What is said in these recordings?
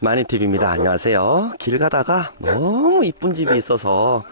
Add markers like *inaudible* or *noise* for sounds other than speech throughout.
마니TV입니다. 안녕하세요. 길 가다가 너무 이쁜 집이 있어서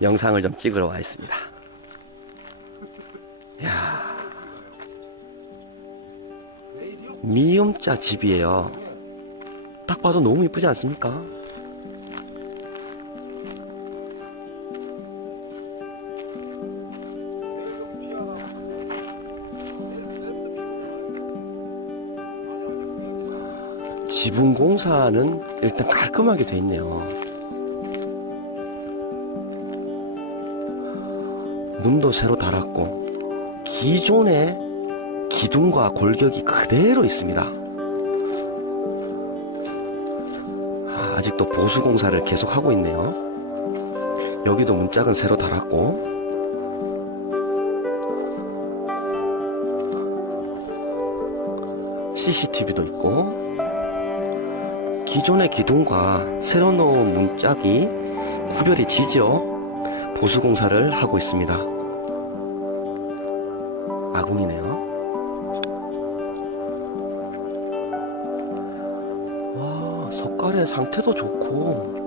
영상을 좀 찍으러 와 있습니다. 야 미음자 집이에요. 딱 봐도 너무 이쁘지 않습니까? 지붕 공사는 일단 깔끔하게 돼 있네요. 문도 새로 달았고 기존의 기둥과 골격이 그대로 있습니다. 아, 아직도 보수 공사를 계속 하고 있네요. 여기도 문짝은 새로 달았고 CCTV도 있고 기존의 기둥과 새로 놓은 문짝이 구별이 지죠. 보수 공사를 하고 있습니다. 아궁이네요. 와, 석갈의 상태도 좋고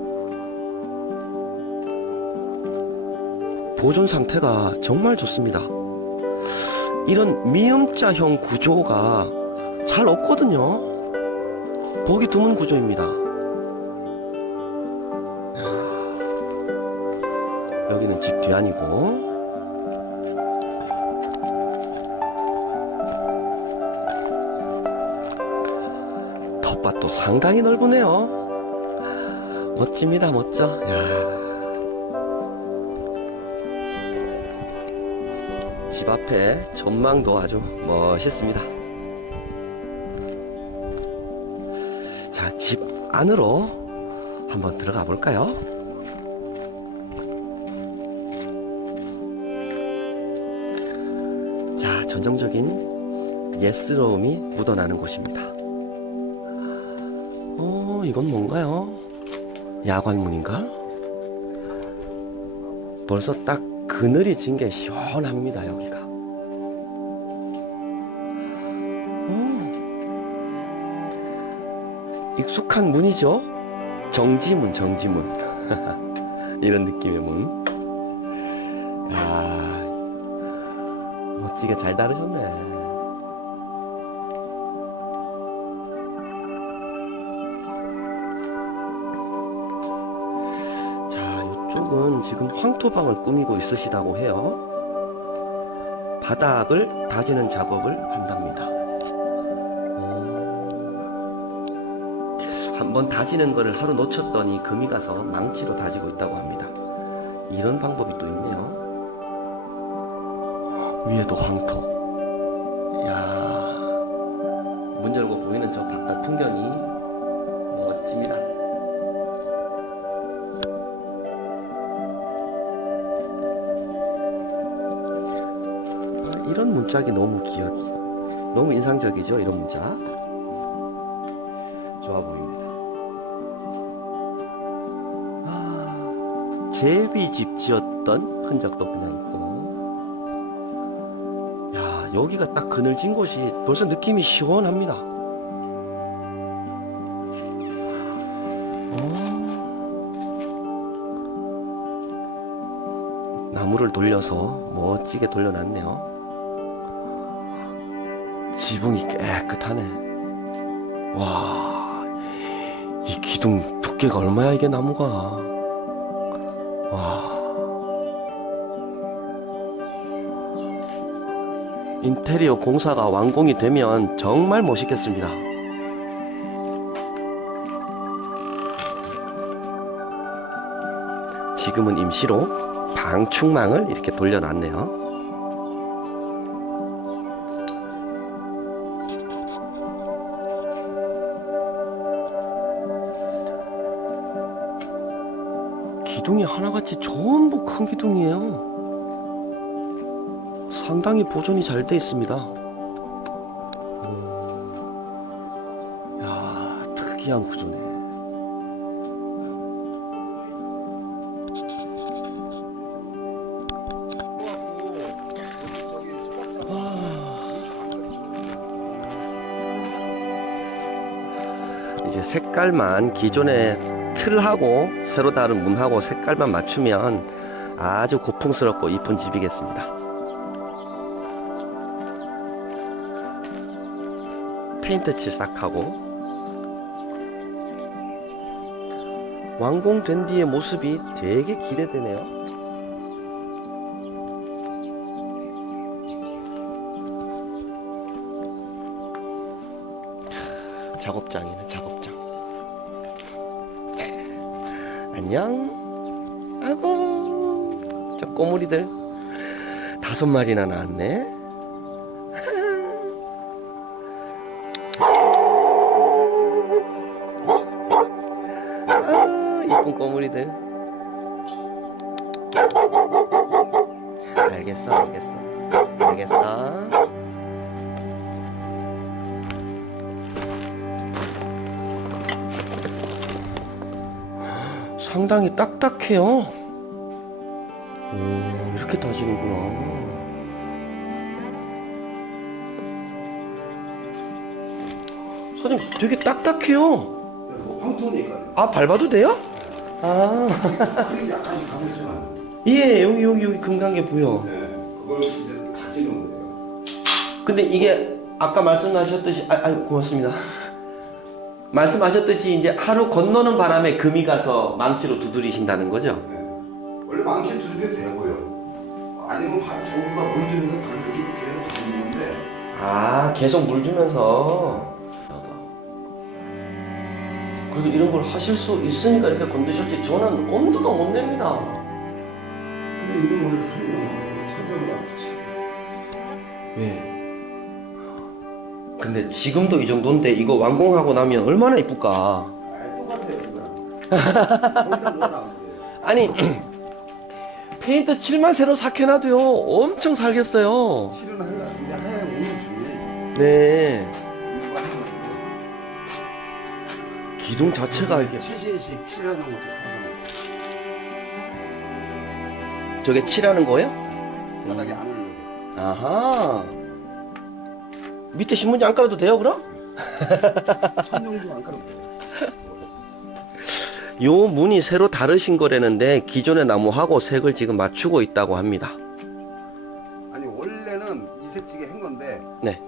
보존 상태가 정말 좋습니다. 이런 미음자형 구조가 잘 없거든요. 보기 드문 구조입니다. 여기는 집 뒤안이고 텃밭도 상당히 넓으네요. 멋집니다, 멋져. 야. 집 앞에 전망도 아주 멋있습니다. 안으로 한번 들어가 볼까요? 자, 전형적인 예스러움이 묻어나는 곳입니다. 어, 이건 뭔가요? 야관문인가? 벌써 딱 그늘이 진 게 시원합니다, 여기가. 익숙한 문이죠? 정지문, 정지문. *laughs* 이런 느낌의 문. 야 멋지게 잘 다루셨네. 자, 이쪽은 지금 황토방을 꾸미고 있으시다고 해요. 바닥을 다지는 작업을 한답니다. 한번 다지는 거를 하루 놓쳤더니 금이 가서 망치로 다지고 있다고 합니다. 이런 방법이 또 있네요. 위에도 황토. 야, 문 열고 보이는 저 바깥 풍경이 멋집니다. 아, 이런 문짝이 너무 기억이, 너무 인상적이죠, 이런 문짝. 좋아 보입 제비집 지었던 흔적도 그냥 있고. 야, 여기가 딱 그늘진 곳이 벌써 느낌이 시원합니다. 어. 나무를 돌려서 멋지게 돌려놨네요. 지붕이 깨끗하네. 와, 이 기둥 두께가 얼마야 이게 나무가. 와. 인테리어 공사가 완공이 되면 정말 멋있겠습니다. 지금은 임시로 방충망을 이렇게 돌려놨네요. 기둥이 하나같이 전부 큰 기둥이에요. 상당히 보존이 잘 돼 있습니다. 음. 야, 특이한 구조네. 색깔만 기존의 틀하고 새로 다른 문하고 색깔만 맞추면 아주 고풍스럽고 이쁜 집이겠습니다. 페인트 칠싹 하고 완공 된 뒤의 모습이 되게 기대되네요. 작업장이네 작업 안녕. 아이고. 저 꼬물이들. 다섯 마리나 나왔네. 아 이쁜 꼬물이들. 알겠어 알겠어. 알겠어 상당히 딱딱해요. 오, 이렇게 다지는구나. 사장님, 되게 딱딱해요. 황토니까 아, 밟아도 돼요? 아, 약간씩 가볍지만 예, 여기, 여기, 여기 금강계 보여. 네, 그걸 이제 다지는 거예요. 근데 이게 아까 말씀하셨듯이, 아, 아 고맙습니다. 말씀하셨듯이 이제 하루 건너는 바람에 금이 가서 망치로 두드리신다는 거죠? 네. 원래 망치 두들겨도 되고요. 아니면 반 전부가 물들면서 반죽이 계속 다지는 건데 아, 계속 물 주면서. 그래도 이런 걸 하실 수 있으니까 이렇게 건드셨지. 저는 엄두도 못 냅니다. 근데 이건 원래 살면 천장보다 붙이 왜? 근데 지금도 이 정도인데 이거 완공하고 나면 얼마나 이쁠까? 아 똑같아요. 아니, *laughs* 페인트 칠만 새로 삭혀놔도요. 엄청 살겠어요. 칠은 하려 이제 하얀 오는 중에 네. 기둥 자체가 이게. 7cm씩 칠하는 것도 하잖아요. 저게 칠하는 거예요? 바닥에 안 올려요. 아하. 밑에 신문지 안 깔아도 돼요, 그럼? 천정도 안 깔아도 돼요. *laughs* 요 문이 새로 다르신 거라는데 기존의 나무하고 색을 지금 맞추고 있다고 합니다. 아니 원래는 이색지게 한 건데 네.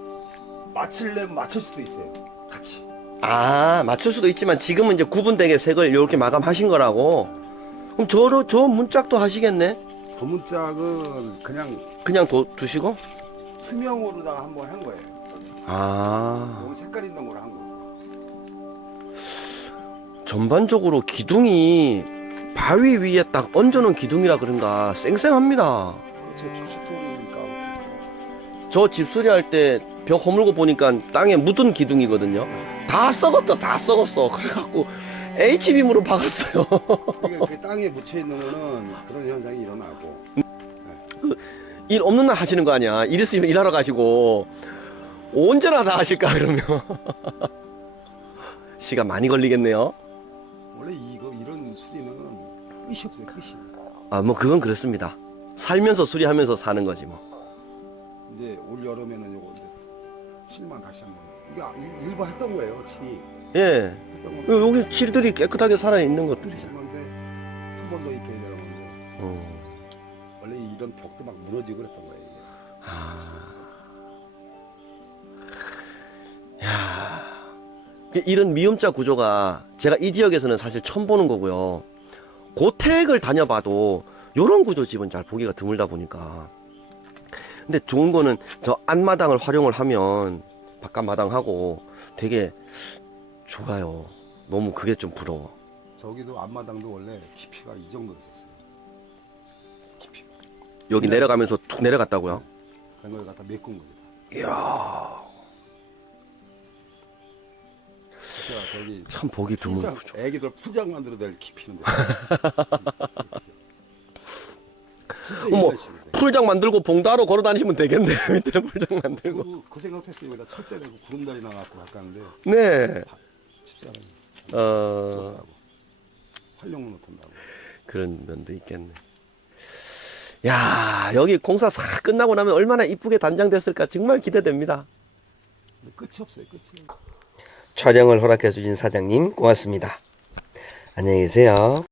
맞출려면 맞출 수도 있어요. 같이. 아, 맞출 수도 있지만 지금은 이제 구분되게 색을 이렇게 마감하신 거라고. 그럼 저로 저 문짝도 하시겠네? 조문짝은 그냥 그냥 도, 두시고? 투명으로다가 한번 한 거예요. 아, 너무 색깔 있는 걸로 한 거. 전반적으로 기둥이 바위 위에 딱 얹어놓은 기둥이라 그런가 쌩쌩합니다. 저 집수리 할 때 벽 허물고 보니까 땅에 묻은 기둥이거든요. 다 썩었어, 다 썩었어. 그래갖고 H빔으로 박았어요. 그 땅에 묻혀 있는 거는 그런 현상이 일어나고 일 없는 날 하시는 거 아니야. 일 있으면 일하러 가시고 언제나 다 하실까 그러면 *laughs* 시간 많이 걸리겠네요. 원래 이거 이런 수리는 끝이 없어요. 끝이. 아 뭐 그건 그렇습니다. 살면서 수리하면서 사는 거지 뭐. 이제 올 여름에는 요거 이제 칠만 다시 한 번. 이게 아- 일- 일부 했던 거예요. 칠이 예. 했던. 여기 칠들이 깨끗하게 살아 있는 것들이죠. 건데 한 번더 건데 어. 원래 이런 벽도 막 무너지고 그랬던 거예요. 이게. 아. 야. 그 이런 미음자 구조가 제가 이 지역에서는 사실 처음 보는 거고요. 고택을 다녀봐도 요런 구조 집은 잘 보기가 드물다 보니까. 근데 좋은 거는 저 안마당을 활용을 하면 바깥 마당하고 되게 좋아요. 너무 그게 좀 부러워. 저기도 앞마당도 원래 깊이가 이 정도 됐었어요. 여기 내려가면서 툭 내려갔다고요? 그런 걸 갖다 메꾼 거죠. 이야, 제가 저기 참 보기 드문 풀장. 애기들 풀장 만들어 낼. 진짜 어머. 풀장 만들고 봉다로 걸어 다니시면 되겠네. *laughs* 밑에 풀장 만들고. 그, 그 생각했습니다. 첫째 되고 구름다리 나갖고 가까운데 네. 집사람이 어, 활용을 못한다고. 그런 면도 있겠네. 야, 여기 공사 싹 끝나고 나면 얼마나 이쁘게 단장됐을까 정말 기대됩니다. 끝이 없어요. 끝이. 촬영을 허락해 주신 사장님 고맙습니다. 안녕히 계세요.